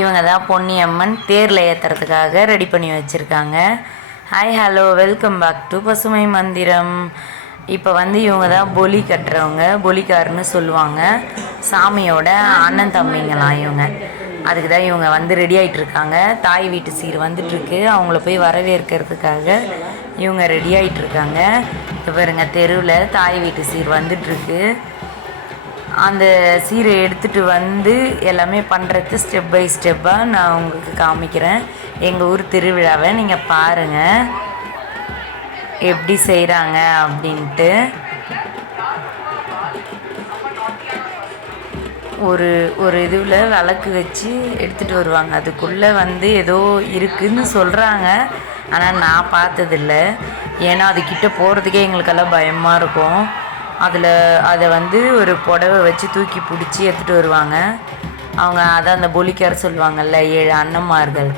இவங்க தான் பொன்னியம்மன் தேரில் ஏற்றுறதுக்காக ரெடி பண்ணி வச்சுருக்காங்க. Hi hello welcome back to Pasumai Mandhiram. இப்போ இவங்க தான் பொலி கட்டுறவங்க, பொலிக்காரன்னு சொல்லுவாங்க. சாமியோட அண்ணன் தம்பிங்களாம் இவங்க. அதுக்கு தான் இவங்க ரெடி ஆகிட்டுருக்காங்க. தாய் வீட்டு சீர் வந்துட்டுருக்கு, அவங்கள போய் வரவேற்கிறதுக்காக இவங்க ரெடி ஆகிட்டுருக்காங்க. இப்போ பாருங்க, தெருவில் தாய் வீட்டு சீர் வந்துட்டுருக்கு. அந்த சீரை எடுத்துகிட்டு எல்லாமே பண்ணுறது ஸ்டெப் பை ஸ்டெப்பாக நான் உங்களுக்கு காமிக்கிறேன். எங்கள் ஊர் திருவிழாவை நீங்கள் பாருங்கள் எப்படி செய்கிறாங்க அப்படின்ட்டு. ஒரு இதுவில் விளக்கு வச்சு எடுத்துகிட்டு வருவாங்க. அதுக்குள்ளே ஏதோ இருக்குதுன்னு சொல்கிறாங்க, ஆனால் நான் பார்த்ததில்ல. ஏன்னா அதுக்கிட்ட போகிறதுக்கே எங்களுக்கெல்லாம் பயமாக இருக்கும். அதை ஒரு புடவை வச்சு தூக்கி பிடிச்சி எடுத்துகிட்டு வருவாங்க. அவங்க அதான் அந்த பொலிக்கார சொல்லுவாங்கள்ல, 7 அண்ணன்மார்கள்,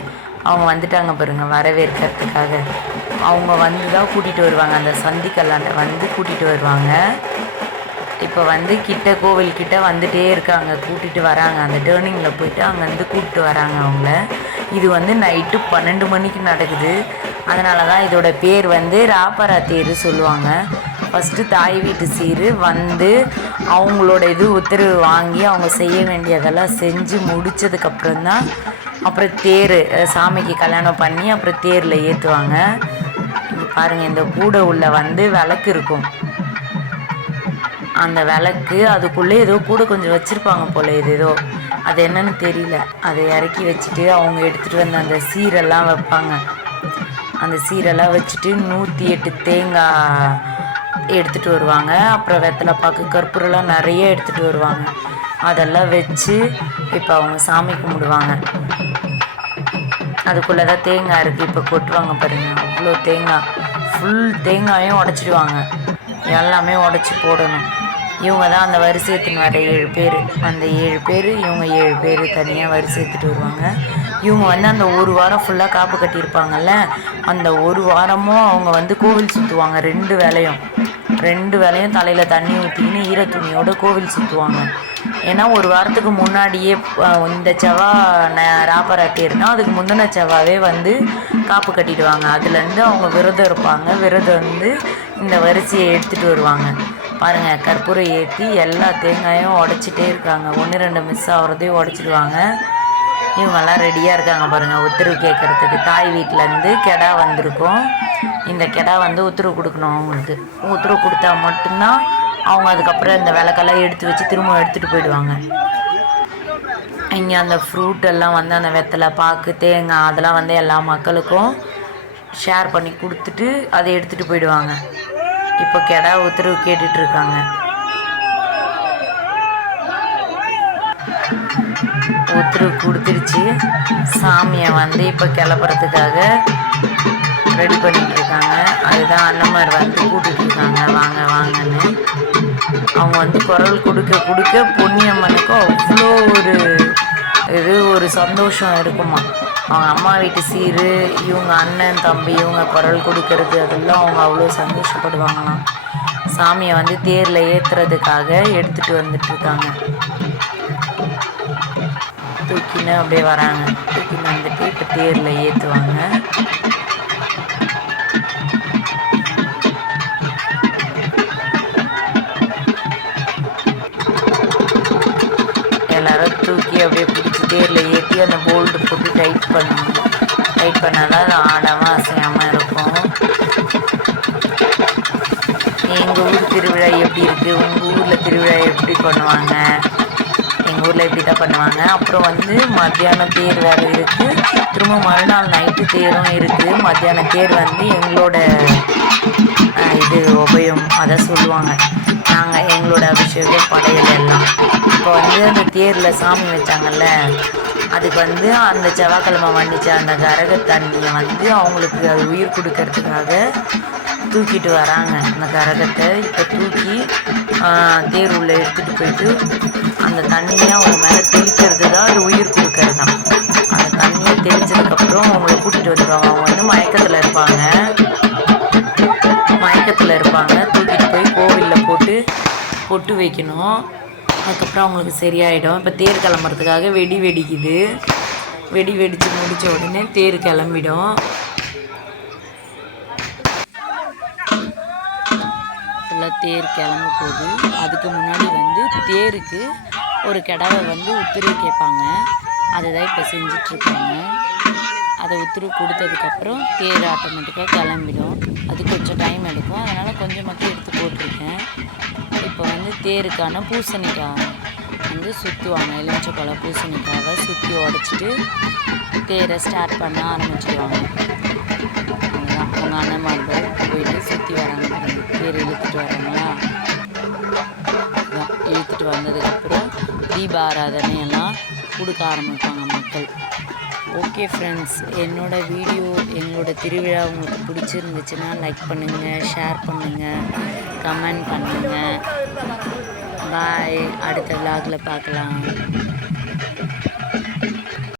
அவங்க வந்துட்டாங்க பாருங்கள் வரவேற்கிறதுக்காக. அவங்க தான் கூட்டிகிட்டு வருவாங்க. அந்த சந்திக்கல்லாண்ட கூட்டிகிட்டு வருவாங்க. இப்போ கிட்ட கோவில்கிட்ட வந்துகிட்டே இருக்காங்க, கூட்டிகிட்டு வராங்க. அந்த டேர்னிங்கில் போயிட்டு அங்கேருந்து கூப்பிட்டு வராங்க அவங்கள. இது நைட்டு 12 மணிக்கு நடக்குது. அதனால தான் இதோட பேர் ராப்பரா தேர் சொல்லுவாங்க. ஃபஸ்ட்டு தாய் வீட்டு சீர் அவங்களோட உத்தரவு வாங்கி அவங்க செய்ய வேண்டியதெல்லாம் செஞ்சு முடித்ததுக்கப்புறம்தான் அப்புறம் தேர் சாமிக்கு கல்யாணம் பண்ணி அப்புறம் தேரில் ஏற்றுவாங்க. இது பாருங்கள், இந்த கூடை உள்ள விளக்கு இருக்கும். அந்த விளக்கு அதுக்குள்ளே ஏதோ கூட கொஞ்சம் வச்சுருப்பாங்க போல். ஏதோ அது என்னன்னு தெரியல. அதை இறக்கி வச்சுட்டு அவங்க எடுத்துகிட்டு அந்த சீரெல்லாம் வைப்பாங்க. அந்த சீரெல்லாம் வச்சுட்டு 108 தேங்காய் எடுத்துகிட்டு வருவாங்க. அப்புறம் வெத்தலை பாக்கு கற்பூரெல்லாம் நிறைய எடுத்துகிட்டு வருவாங்க. அதெல்லாம் வச்சு இப்போ அவங்க சாமி கும்பிடுவாங்க. அதுக்குள்ளே தான் தேங்காய் இருக்குது. இப்போ கொட்டுவாங்க பாருங்கள், அவ்வளோ தேங்காய். ஃபுல் தேங்காயும் உடச்சிடுவாங்க. எல்லாமே உடச்சி போடணும். இவங்க தான் அந்த வரிசை எடுத்துன்னு வர 7 பேர். அந்த 7 பேர் இவங்க 7 பேர் தனியாக வரிசை எடுத்துகிட்டு வருவாங்க. இவங்க அந்த ஒரு வாரம் ஃபுல்லாக காப்பு கட்டியிருப்பாங்கல்ல, அந்த ஒரு வாரமும் அவங்க கோவில் சுற்றுவாங்க. 2 வேளையும் தலையில் தண்ணி ஊற்றிக்கின்னு ஈர துணியோடு கோவில் சுற்றுவாங்க. ஏன்னா ஒரு வாரத்துக்கு முன்னாடியே இந்த செவ்வாய் ராப்பரா தேர்னா அதுக்கு முந்தின செவ்வாவே காப்பு கட்டிடுவாங்க. அதுலேருந்து அவங்க விரதம் இருப்பாங்க. விரதம் இந்த வரிசையை எடுத்துகிட்டு வருவாங்க. பாருங்கள், கற்பூரம் ஏற்றி எல்லா தேங்காயும் உடச்சிட்டே இருக்காங்க. 1-2 மிஸ் ஆகிறதையும் உடச்சிடுவாங்க. இவங்கெல்லாம் ரெடியாக இருக்காங்க பாருங்கள் உத்தரவு கேட்குறதுக்கு. தாய் வீட்டிலேருந்து கெடா வந்திருக்கும். இந்த கெடா உத்தரவு கொடுக்கணும். அவங்களுக்கு உத்தரவு கொடுத்தா மட்டும்தான் அவங்க அதுக்கப்புறம் இந்த விளக்கெல்லாம் எடுத்து வச்சு திரும்ப எடுத்துகிட்டு போயிடுவாங்க. இங்கே அந்த ஃப்ரூட் எல்லாம் அந்த வெத்தலை பாக்கு தேங்காய் அதெல்லாம் எல்லா மக்களுக்கும் ஷேர் பண்ணி கொடுத்துட்டு அதை எடுத்துகிட்டு போயிடுவாங்க. இப்போ கெடா உத்தரவு கேட்டுட்ருக்காங்க. உத்தரவு கொடுத்துருச்சு. சாமியை இப்போ கிளப்புறதுக்காக ரெடி பண்ணிகிட்டு இருக்காங்க. அதுதான் அண்ணன்மார் கூப்பிட்டுருக்காங்க, வாங்க வாங்கன்னு. அவங்க குரல் கொடுக்க பொன்னியம்மனுக்கும் அவ்வளோ ஒரு சந்தோஷம் இருக்குமா. அவங்க அம்மா வீட்டு சீர், இவங்க அண்ணன் தம்பி இவங்க குரல் கொடுக்கறது, அதெல்லாம் அவங்க அவ்வளோ சந்தோஷப்படுவாங்களாம். சாமியை தேரில் ஏற்றுறதுக்காக எடுத்துகிட்டு வந்துட்டுருக்காங்க. தூக்கின்னு அப்படியே வராங்க. தூக்கின்னு இப்போ தேரில் ஏற்றுவாங்க. எல்லாரும் தூக்கி அப்படியே பிடிச்சி தேரில் ஏற்றி அந்த போல்டு போட்டு டைட் பண்ணுவாங்க. டைட் பண்ணால் தான் அது ஆடாமல் அசையாமல் இருக்கும். எங்கள் ஊர் திருவிழா எப்படி இருக்குது, உங்கள் ஊரில் திருவிழா எப்படி பண்ணுவாங்க? எங்கள் ஊரில் இப்படி தான் பண்ணுவாங்க. அப்புறம் மத்தியானம் தேர் வேறு இருக்குது. திரும்ப மறுநாள் நைட்டு தேரும் இருக்குது. மத்தியான தேர் எங்களோட உபயம் அதை சொல்லுவாங்க. நாங்கள் எங்களோட அபிஷேகம் படையல் எல்லாம். இப்போ அந்த தேரில் சாமி வச்சாங்கல்ல, அதுக்கு அந்த செவ்வாய்க்கிழமை வந்துச்சு அந்த கரக தண்ணியை அவங்களுக்கு அது உயிர் கொடுக்கறதுக்காக தூக்கிட்டு வராங்க. அந்த கரகத்தை இப்போ தூக்கி தேர் உள்ளே எடுத்துகிட்டு போயிட்டு அந்த தண்ணியை அவங்க மேலே தெளிக்கிறது தான் அது உயிர் கொடுக்கறது தான். அந்த தண்ணியை தெளித்ததுக்கப்புறம் அவங்கள கூட்டிகிட்டு வந்துடுவாங்க. அவங்க மயக்கத்தில் இருப்பாங்க. தூக்கிட்டு போய் கோவிலில் போட்டு பொட்டு வைக்கணும். அதுக்கப்புறம் அவங்களுக்கு சரியாயிடும். இப்போ தேர் கிளம்புறதுக்காக வெடி வெடிக்குது. வெடித்து முடித்த உடனே தேர் கிளம்பிடும். ஃபுல்லாக தேர் கிளம்ப போகுது. அதுக்கு முன்னாடி வந்து தேருக்கு ஒரு கிடவை வந்து உத்தரவு கேட்பாங்க. அதை தான் இப்போ செஞ்சிட்ருக்காங்க. அதை உத்தரவு கொடுத்ததுக்கப்புறம் தேர் ஆட்டோமேட்டிக்காக கிளம்பிடும். அது கொஞ்சம் டைம் எடுக்கும். அதனால் கொஞ்சம் மட்டும் எடுத்து போட்டிருக்கேன். இப்போ வந்து தேருக்கான பூசணிக்காய் வந்து சுற்றுவாங்க. எலுமிச்சைப்பழம் பூசணிக்காவை சுற்றி உடச்சிட்டு தேரை ஸ்டார்ட் பண்ண ஆரம்பிச்சிடுவாங்க. அதுதான் அவங்க அண்ணன் மாதிரி போயிட்டு சுற்றி வராங்க. தேர் இழுத்துட்டு வராங்களா, இழுத்துட்டு வந்ததுக்கப்புறம் தீப ஆராதனையெல்லாம் கொடுக்க ஆரம்பிப்பாங்க மக்கள். ஓகே ஃப்ரெண்ட்ஸ், என்னோடய வீடியோ எங்களோட திருவிழா உங்களுக்கு பிடிச்சிருந்துச்சுன்னா லைக் பண்ணுங்கள், ஷேர் பண்ணுங்கள், கமெண்ட் பண்ணுங்கள். பாய். அடுத்த விலாகில் பார்க்கலாம்.